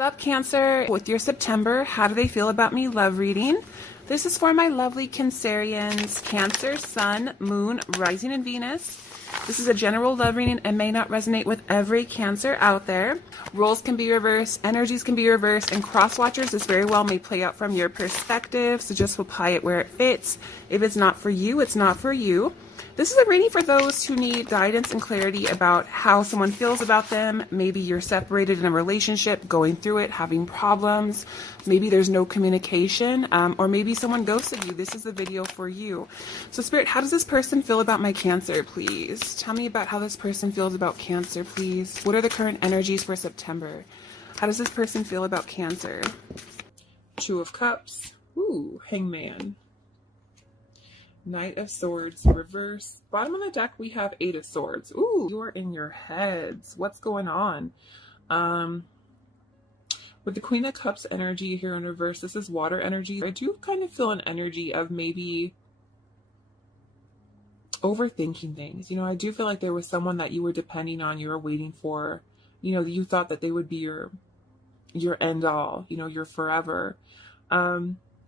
What's up, Cancer? With your September, how do they feel about me love reading? This is for my lovely Cancerians, Cancer, Sun, Moon, Rising, and Venus. This is a general love reading and may not resonate with every Cancer out there. Roles can be reversed, energies can be reversed, and cross watchers, this very well may play out from your perspective, so just apply it where it fits. If it's not for you, it's not for you. This is a reading for those who need guidance and clarity about how someone feels about them. Maybe you're separated in a relationship, going through it, having problems. Maybe there's no communication, or maybe someone ghosted you. This is the video for you. So Spirit, how does this person feel about my Cancer, please? Tell me about how this person feels about Cancer, please. What are the current energies for September? How does this person feel about Cancer? Two of Cups. Ooh, Hangman. Knight of Swords, reverse. Bottom of the deck, we have Eight of Swords. Ooh, you are in your heads. What's going on? With the Queen of Cups energy here in reverse, this is water energy. I do kind of feel an energy of maybe overthinking things. You know, I do feel like there was someone that you were depending on, you were waiting for. You know, you thought that they would be your end all, you know, your forever.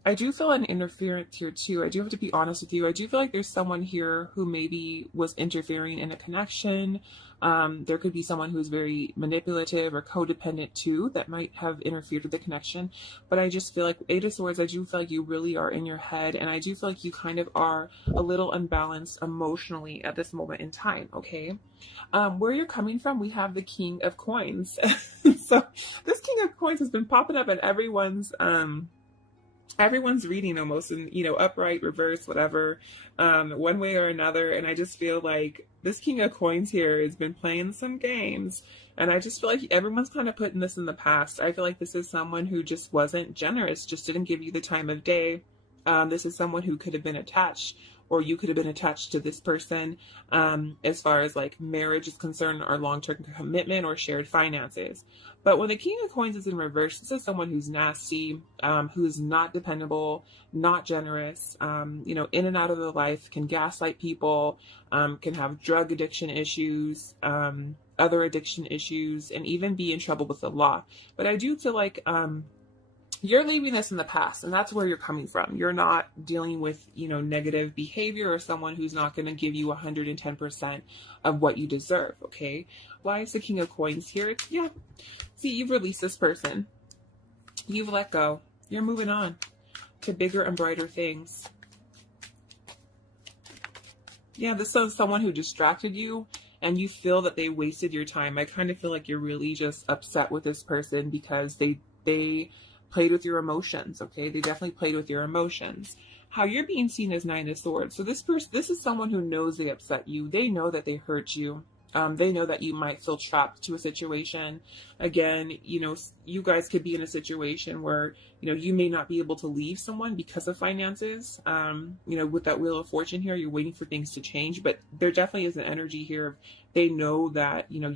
I do feel an interference here too. I do have to be honest with you. I do feel like there's someone here who maybe was interfering in a connection. There could be someone who's very manipulative or codependent too that might have interfered with the connection. But I just feel like Eight of Swords, I do feel like you really are in your head. And I do feel like you kind of are a little unbalanced emotionally at this moment in time, okay? Where you're coming from, we have the King of Coins. So this King of Coins has been popping up at everyone's reading almost, and you know, upright, reverse, whatever, one way or another. And I just feel like this King of Coins here has been playing some games, and I just feel like everyone's kind of putting this in the past. I feel like this is someone who just wasn't generous, just didn't give you the time of day. This is someone who could have been attached, or you could have been attached to this person, as far as like marriage is concerned, or long-term commitment, or shared finances. But when the King of Coins is in reverse, this is someone who's nasty, who's not dependable, not generous, you know, in and out of their life, can gaslight people, can have drug addiction issues, other addiction issues, and even be in trouble with the law. But I do feel like you're leaving this in the past, and that's where you're coming from. You're not dealing with, you know, negative behavior or someone who's not going to give you 110% of what you deserve, okay? Why is the King of Coins here? Yeah. See, you've released this person. You've let go. You're moving on to bigger and brighter things. Yeah, this is someone who distracted you, and you feel that they wasted your time. I kind of feel like you're really just upset with this person because they played with your emotions, okay? They definitely played with your emotions. How you're being seen as Nine of Swords. So this is someone who knows they upset you. They know that they hurt you. They know that you might feel trapped to a situation. Again, you know, you guys could be in a situation where, you know, you may not be able to leave someone because of finances. You know, with that Wheel of Fortune here, you're waiting for things to change, but there definitely is an energy here of they know that, you know,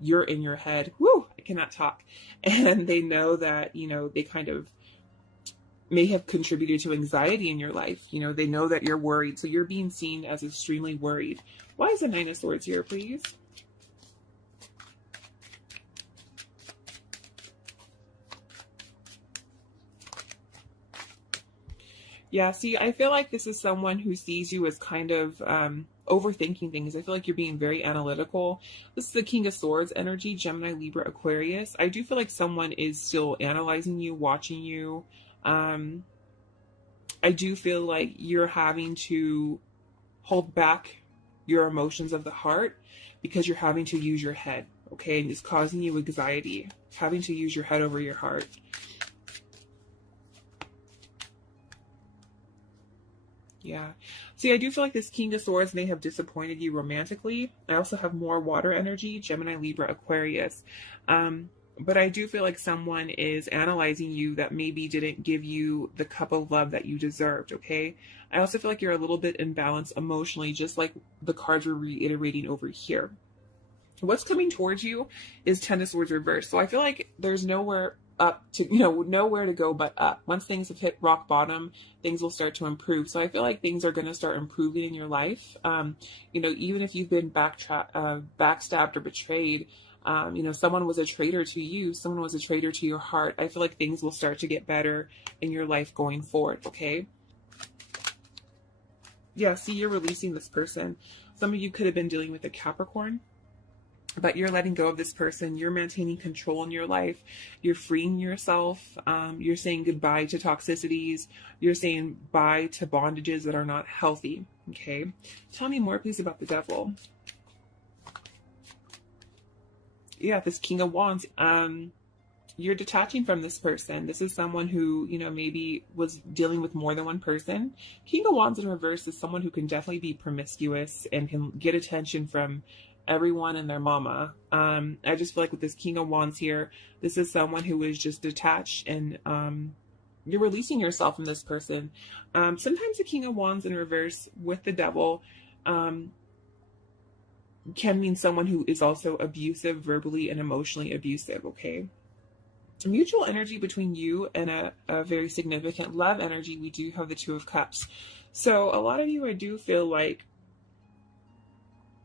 you're in your head. Woo, I cannot talk. And they know that, you know, they kind of may have contributed to anxiety in your life. You know, they know that you're worried. So you're being seen as extremely worried. Why is the Nine of Swords here, please? Yeah, see, I feel like this is someone who sees you as kind of overthinking things. I feel like you're being very analytical. This is the King of Swords energy, Gemini, Libra, Aquarius. I do feel like someone is still analyzing you, watching you. I do feel like you're having to hold back your emotions of the heart because you're having to use your head, okay? And it's causing you anxiety, having to use your head over your heart. Yeah. See, I do feel like this King of Swords may have disappointed you romantically. I also have more water energy, Gemini, Libra, Aquarius. But I do feel like someone is analyzing you that maybe didn't give you the cup of love that you deserved, okay? I also feel like you're a little bit imbalanced emotionally, just like the cards we're reiterating over here. What's coming towards you is Ten of Swords reversed. So I feel like there's nowhere up to, you know, nowhere to go but up. Once things have hit rock bottom, things will start to improve. So I feel like things are going to start improving in your life. You know, even if you've been backstabbed or betrayed, You know, someone was a traitor to you, someone was a traitor to your heart. I feel like things will start to get better in your life going forward, okay? Yeah, see, you're releasing this person. Some of you could have been dealing with a Capricorn, but you're letting go of this person. You're maintaining control in your life. You're freeing yourself. You're saying goodbye to toxicities. You're saying bye to bondages that are not healthy, okay? Tell me more, please, about the devil. Yeah, this King of Wands. You're detaching from this person. This is someone who, you know, maybe was dealing with more than one person. King of Wands in reverse is someone who can definitely be promiscuous and can get attention from everyone and their mama. I just feel like with this King of Wands here, this is someone who is just detached, and you're releasing yourself from this person. Sometimes the King of Wands in reverse with the devil can mean someone who is also abusive, verbally and emotionally abusive, okay? Mutual energy between you and a very significant love energy, we do have the Two of Cups. So a lot of you, I do feel like,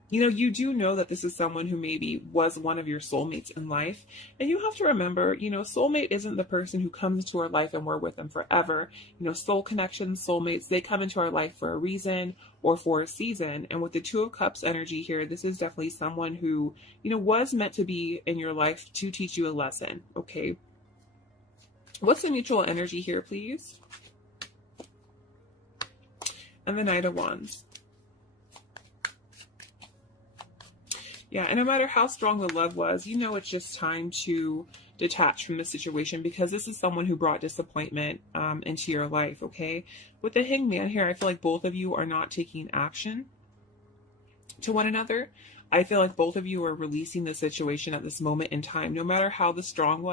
you know, you do know that this is someone who maybe was one of your soulmates in life. And you have to remember, you know, soulmate isn't the person who comes into our life and we're with them forever. You know, soul connections, soulmates, they come into our life for a reason or for a season. And with the Two of Cups energy here, this is definitely someone who, you know, was meant to be in your life to teach you a lesson, okay? What's the mutual energy here, please? And the Knight of Wands. Yeah, and no matter how strong the love was, you know, it's just time to detach from the situation, because this is someone who brought disappointment into your life, okay? With the Hangman here, I feel like both of you are not taking action to one another. I feel like both of you are releasing the situation at this moment in time. No matter how strong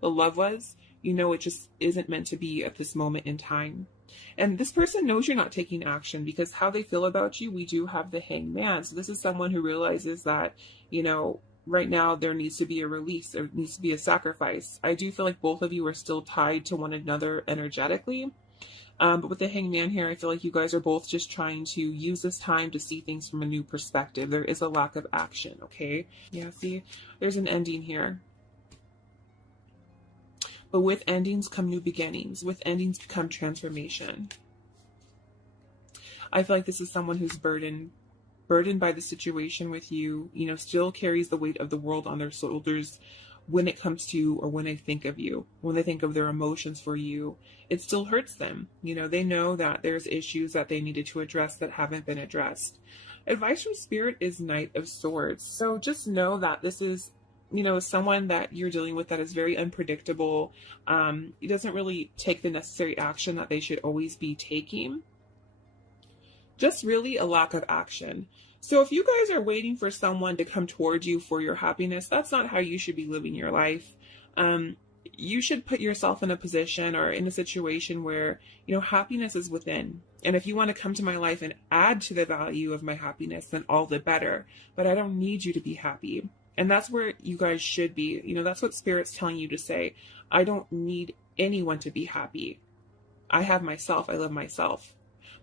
the love was, you know, it just isn't meant to be at this moment in time. And this person knows you're not taking action, because how they feel about you, we do have the Hangman. So this is someone who realizes that, you know, right now there needs to be a release, there needs to be a sacrifice. I do feel like both of you are still tied to one another energetically. But with the Hangman here, I feel like you guys are both just trying to use this time to see things from a new perspective. There is a lack of action, okay? Yeah, see, there's an ending here. But with endings come new beginnings. With endings come transformation. I feel like this is someone who's burdened by the situation with you, you know, still carries the weight of the world on their shoulders when it comes to, or when they think of you, when they think of their emotions for you, it still hurts them. You know, they know that there's issues that they needed to address that haven't been addressed. Advice from Spirit is Knight of Swords. So just know that this is, you know, someone that you're dealing with that is very unpredictable. He doesn't really take the necessary action that they should always be taking. Just really a lack of action. So if you guys are waiting for someone to come towards you for your happiness, that's not how you should be living your life. You should put yourself in a position or in a situation where, you know, happiness is within. And if you want to come to my life and add to the value of my happiness, then all the better. But I don't need you to be happy. And that's where you guys should be. You know, that's what Spirit's telling you to say. I don't need anyone to be happy. I have myself. I love myself.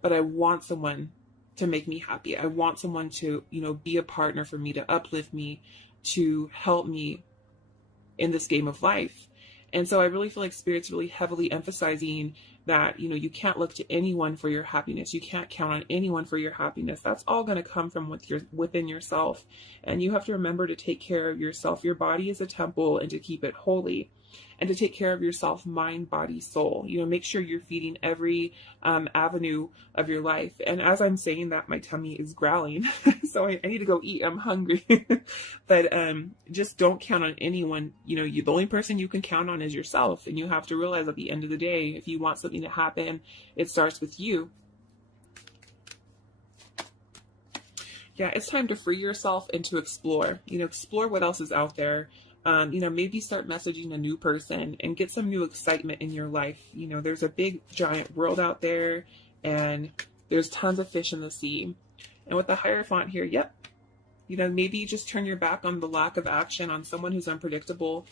But I want someone to make me happy. I want someone to, you know, be a partner for me, to uplift me, to help me in this game of life. And so I really feel like Spirit's really heavily emphasizing that, you know, you can't look to anyone for your happiness. You can't count on anyone for your happiness. That's all going to come from within yourself. And you have to remember to take care of yourself. Your body is a temple, and to keep it holy. And to take care of yourself, mind, body, soul. You know, make sure you're feeding every avenue of your life. And as I'm saying that, my tummy is growling. So I need to go eat. I'm hungry. But just don't count on anyone. You know, the only person you can count on is yourself. And you have to realize at the end of the day, if you want something to happen, it starts with you. Yeah, it's time to free yourself and to explore. You know, explore what else is out there. You know, maybe start messaging a new person and get some new excitement in your life. You know, there's a big, giant world out there, and there's tons of fish in the sea. And with the Hierophant here, yep, you know, maybe just turn your back on the lack of action on someone who's unpredictable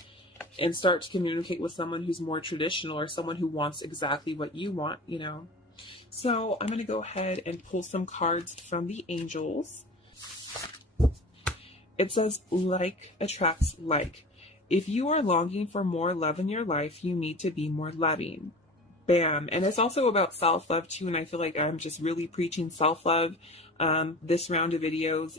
and start to communicate with someone who's more traditional, or someone who wants exactly what you want, you know. So I'm going to go ahead and pull some cards from the angels. It says like attracts like. If you are longing for more love in your life, you need to be more loving. Bam. And it's also about self-love too. And I feel like I'm just really preaching self-love this round of videos.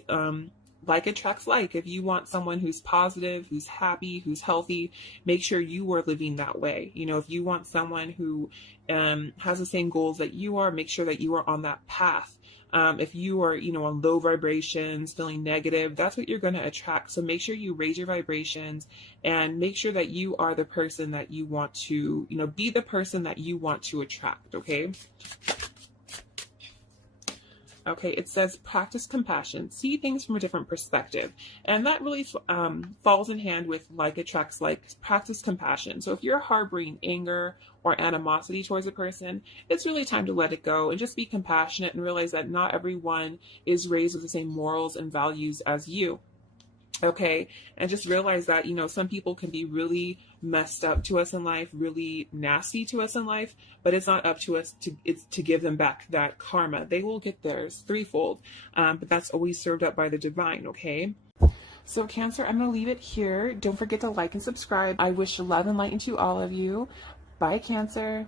Like attracts like. If you want someone who's positive, who's happy, who's healthy, make sure you are living that way. You know, if you want someone who has the same goals that you are, make sure that you are on that path. If you are, you know, on low vibrations, feeling negative, that's what you're going to attract. So make sure you raise your vibrations and make sure that you are the person that you want to, you know, be the person that you want to attract. Okay. Okay, it says practice compassion, see things from a different perspective. And that really falls in hand with like attracts like, practice compassion. So if you're harboring anger or animosity towards a person, it's really time to let it go and just be compassionate and realize that not everyone is raised with the same morals and values as you. Okay, and just realize that, you know, some people can be really messed up to us in life, really nasty to us in life, but it's not up to us to give them back that karma. They will get theirs threefold, but that's always served up by the divine. Okay, so Cancer, I'm going to leave it here. Don't forget to like and subscribe. I wish love and light into all of you. Bye, Cancer.